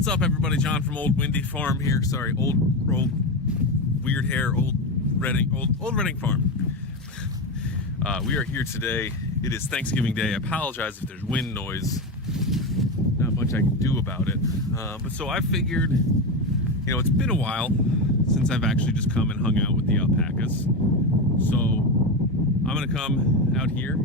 What's up, everybody? John from Old Windy Farm here. Sorry, old weird hair, old Redding Farm. We are here today. It is Thanksgiving Day. I apologize if there's wind noise. Not much I can do about it. But so I figured, it's been a while since I've actually just come and hung out with the alpacas. So I'm gonna come out here,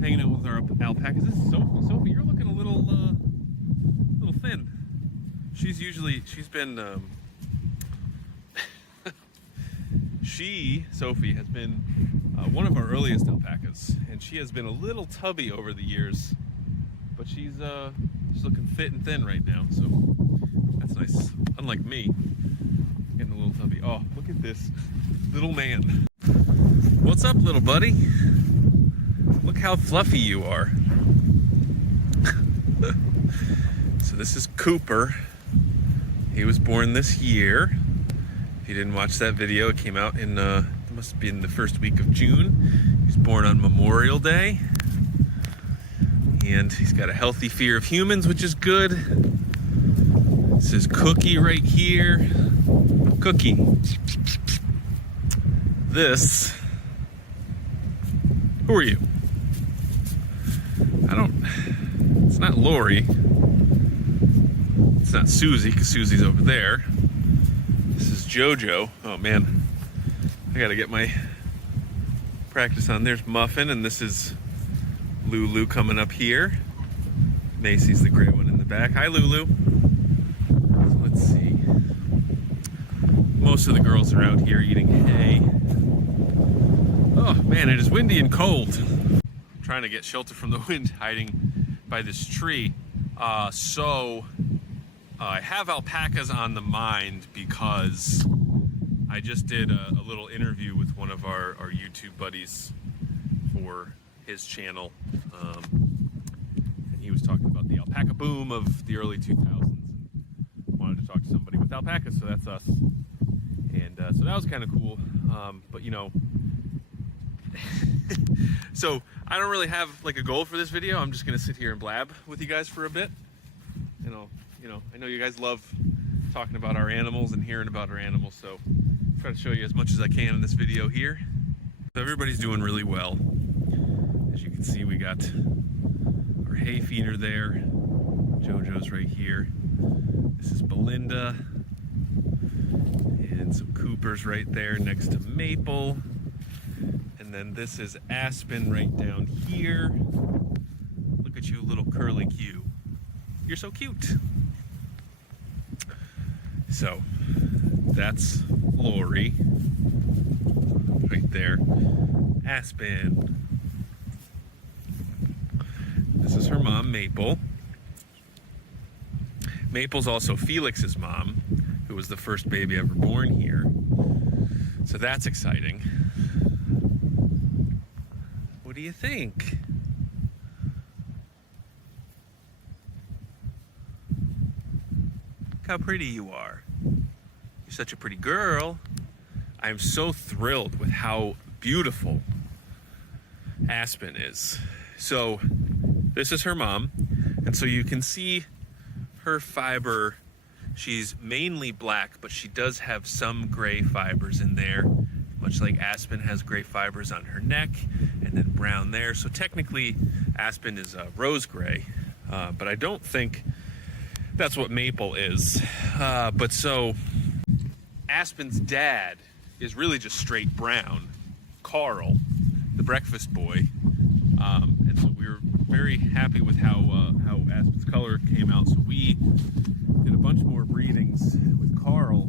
hanging out with our alpacas. This is Sophie. Sophie, you're looking a little thin. Sophie has been one of our earliest alpacas, and she has been a little tubby over the years, but she's looking fit and thin right now, so that's nice. Unlike me, getting a little tubby. Oh, look at this little man. What's up, little buddy? Look how fluffy you are. So this is Cooper. He was born this year. If you didn't watch that video, it came out in, it must have been the first week of June. He was born on Memorial Day. And he's got a healthy fear of humans, which is good. This is Cookie right here. Cookie. This. Who are you? It's not Lori. It's not Susie, because Susie's over there. This is JoJo. Oh man, I gotta get my practice on. There's Muffin, and this is Lulu coming up here. Macy's the gray one in the back. Hi, Lulu. So let's see. Most of the girls are out here eating hay. Oh man, it is windy and cold. I'm trying to get shelter from the wind, hiding by this tree. I have alpacas on the mind because I just did a little interview with one of our YouTube buddies for his channel. And he was talking about the alpaca boom of the early 2000s. And wanted to talk to somebody with alpacas, so that's us. And so that was kind of cool. But so I don't really have like a goal for this video. I'm just gonna sit here and blab with you guys for a bit. I know you guys love talking about our animals and hearing about our animals, so I'll try to show you as much as I can in this video here. So everybody's doing really well. As you can see, we got our hay feeder there. JoJo's right here. This is Belinda. And some Coopers right there next to Maple. And then this is Aspen right down here. Look at you, little curly Q. You're so cute. So that's Lori right there. Aspen. This is her mom, Maple. Maple's also Felix's mom, who was the first baby ever born here. So that's exciting. What do you think? Look how pretty you are. You're such a pretty girl. I'm so thrilled with how beautiful Aspen is. So this is her mom, and so you can see her fiber. She's mainly black, but she does have some gray fibers in there, much like Aspen has gray fibers on her neck and then brown there. So technically Aspen is rose gray, but I don't think that's what Maple is. But so Aspen's dad is really just straight brown. Carl, the breakfast boy. And so we were very happy with how Aspen's color came out. So we did a bunch more breedings with Carl,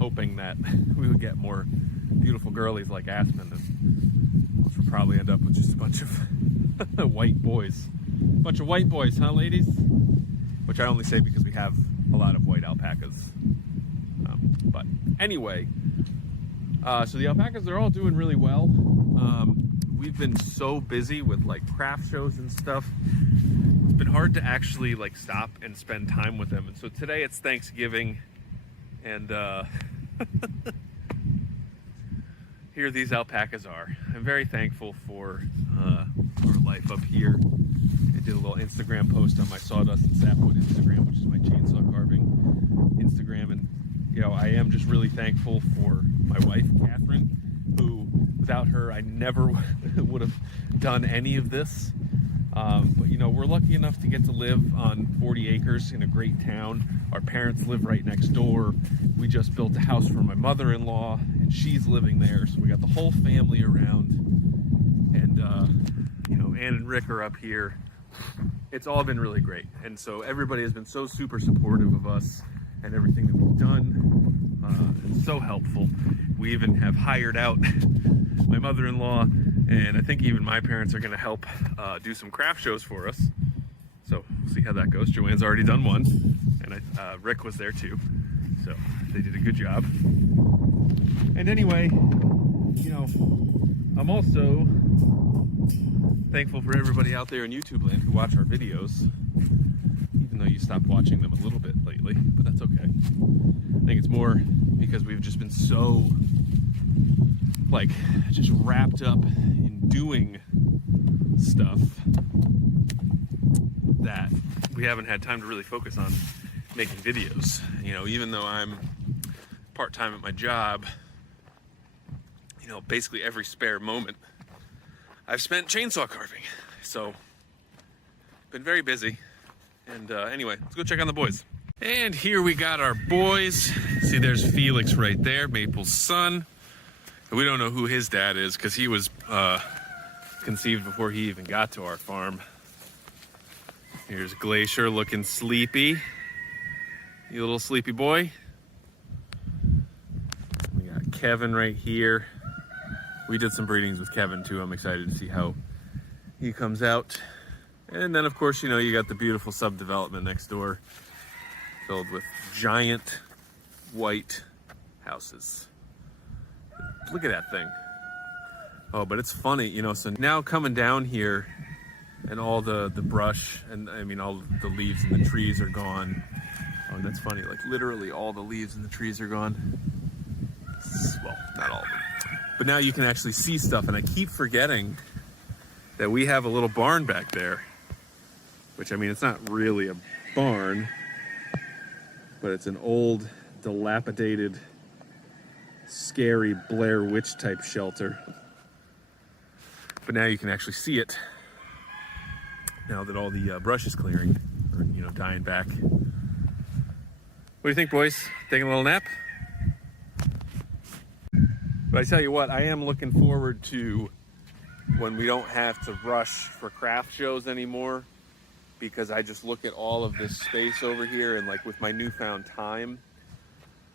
hoping that we would get more beautiful girlies like Aspen. And we'll probably end up with just a bunch of white boys. Bunch of white boys, huh, ladies? Which I only say because we have a lot of white alpacas. But anyway, so the alpacas, they're all doing really well. We've been so busy with like craft shows and stuff. It's been hard to actually like stop and spend time with them. And so today it's Thanksgiving, and here these alpacas are. I'm very thankful for our life up here. It did a little Instagram post on my sawdust and sapwood Instagram, which is my chainsaw carving Instagram. And, you know, I am just really thankful for my wife, Catherine, who, without her, I never would have done any of this. But, you know, we're lucky enough to get to live on 40 acres in a great town. Our parents live right next door. We just built a house for my mother-in-law, and she's living there. So we got the whole family around. And, you know, Ann and Rick are up here. It's all been really great. And so everybody has been so super supportive of us and everything that we've done. It's so helpful. We even have hired out my mother-in-law, and I think even my parents are going to help do some craft shows for us. So we'll see how that goes. Joanne's already done one, and Rick was there too. So they did a good job. And anyway, you know, I'm also thankful for everybody out there in YouTube land who watch our videos, even though you stopped watching them a little bit lately, but that's okay. I think it's more because we've just been so, like, just wrapped up in doing stuff that we haven't had time to really focus on making videos. You know, even though I'm part-time at my job, you know, basically every spare moment I've spent chainsaw carving. So, been very busy. And anyway, let's go check on the boys. And here we got our boys. See, there's Felix right there, Maple's son. We don't know who his dad is because he was conceived before he even got to our farm. Here's Glacier looking sleepy. You little sleepy boy. We got Kevin right here. We did some breedings with Kevin too. I'm excited to see how he comes out. And then of course, you know, you got the beautiful subdevelopment next door filled with giant white houses. Look at that thing. Oh, but it's funny, you know, so now coming down here and all the brush and I mean, all the leaves and the trees are gone. Oh, and that's funny, like literally all the leaves and the trees are gone. Well, not all of them. But now you can actually see stuff, and I keep forgetting that we have a little barn back there, which, I mean, it's not really a barn, but it's an old, dilapidated, scary Blair Witch type shelter. But now you can actually see it now that all the brush is clearing, or, you know, dying back. What do you think, boys? Taking a little nap? But I tell you what, I am looking forward to when we don't have to rush for craft shows anymore, because I just look at all of this space over here, and like with my newfound time,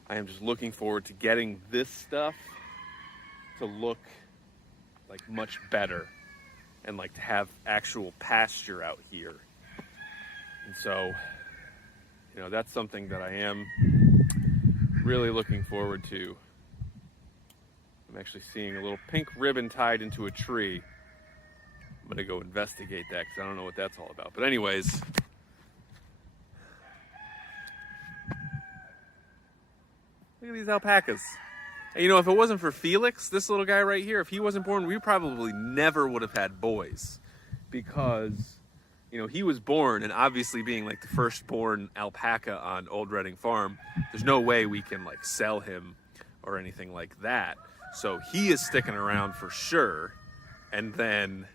I am just looking forward to getting this stuff to look like much better and like to have actual pasture out here. And so, you know, that's something that I am really looking forward to. I'm actually seeing a little pink ribbon tied into a tree. I'm gonna go investigate that because I don't know what that's all about. But anyways, look at these alpacas. And you know, if it wasn't for Felix, this little guy right here, if he wasn't born, we probably never would have had boys, because, you know, he was born, and obviously being like the firstborn alpaca on Old Reading Farm, there's no way we can like sell him or anything like that. So he is sticking around for sure. And then,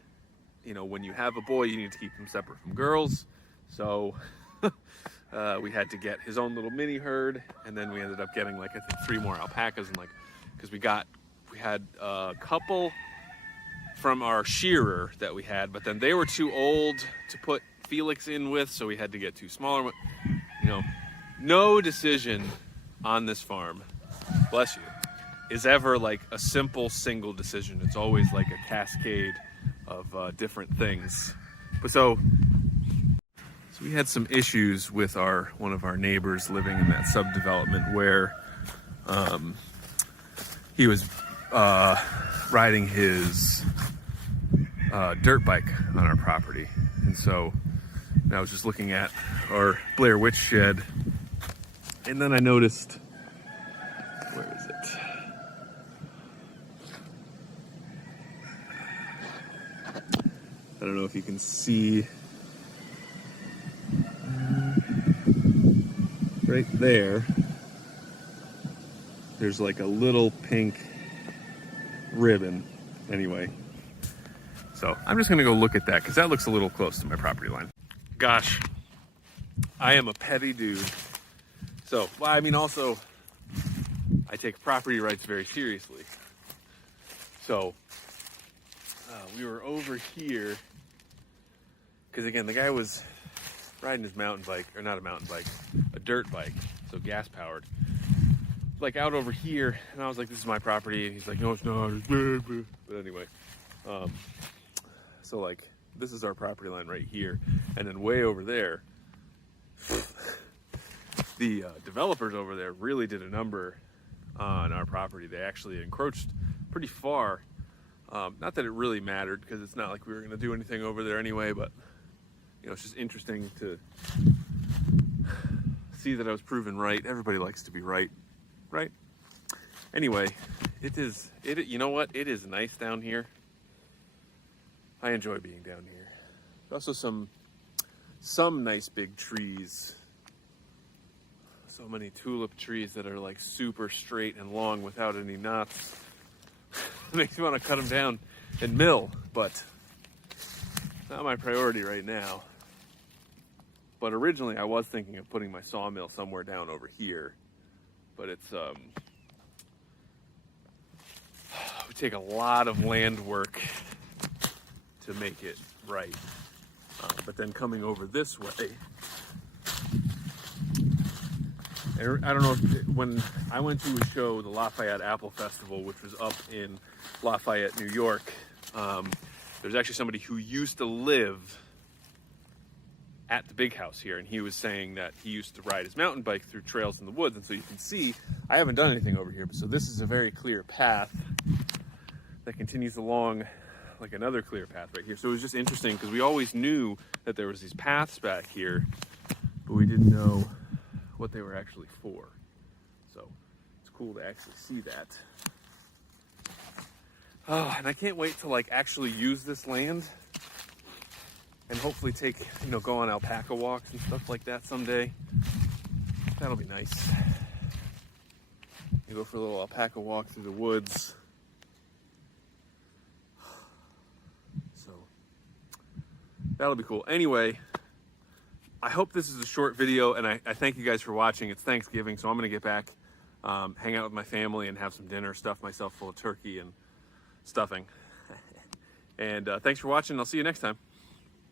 you know, when you have a boy, you need to keep him separate from girls. So we had to get his own little mini herd. And then we ended up getting like, I think 3 more alpacas. And like, because we had a couple from our shearer that we had, but then they were too old to put Felix in with. So we had to get 2 smaller ones. You know, no decision on this farm, bless you, is ever like a simple single decision. It's always like a cascade of different things. But so we had some issues with one of our neighbors living in that subdevelopment where he was riding his dirt bike on our property. And so I was just looking at our Blair Witch shed, and then I noticed, where is it? I don't know if you can see right there, there's like a little pink ribbon. Anyway, so I'm just gonna go look at that because that looks a little close to my property line. Gosh, I am a petty dude. So, well, I mean, also, I take property rights very seriously. So, we were over here, because again, the guy was riding his mountain bike, or not a mountain bike, a dirt bike, so gas powered, like out over here, and I was like, this is my property, and he's like, no, it's not, but anyway, so like, this is our property line right here, and then way over there, the developers over there really did a number on our property. They actually encroached pretty far. Not that it really mattered, because it's not like we were going to do anything over there anyway, but you know, it's just interesting to see that I was proven right. Everybody likes to be right, right? Anyway, you know what? It is nice down here. I enjoy being down here. Also some nice big trees. So many tulip trees that are like super straight and long without any knots. It makes me want to cut them down and mill, but not my priority right now. But originally I was thinking of putting my sawmill somewhere down over here, but it's would take a lot of land work to make it right. But then coming over this way, I don't know when I went to a show, the Lafayette Apple Festival, which was up in Lafayette, New York, there's actually somebody who used to live at the big house here, and he was saying that he used to ride his mountain bike through trails in the woods. And so you can see, I haven't done anything over here, but so this is a very clear path that continues along like another clear path right here. So it was just interesting because we always knew that there was these paths back here, but we didn't know what they were actually for. So it's cool to actually see that. Oh, and I can't wait to like actually use this land and hopefully go on alpaca walks and stuff like that someday. That'll be nice. You go for a little alpaca walk through the woods. So that'll be cool. Anyway, I hope this is a short video, and I thank you guys for watching. It's Thanksgiving, so I'm gonna get back, hang out with my family and have some dinner, stuff myself full of turkey and stuffing. And thanks for watching. I'll see you next time.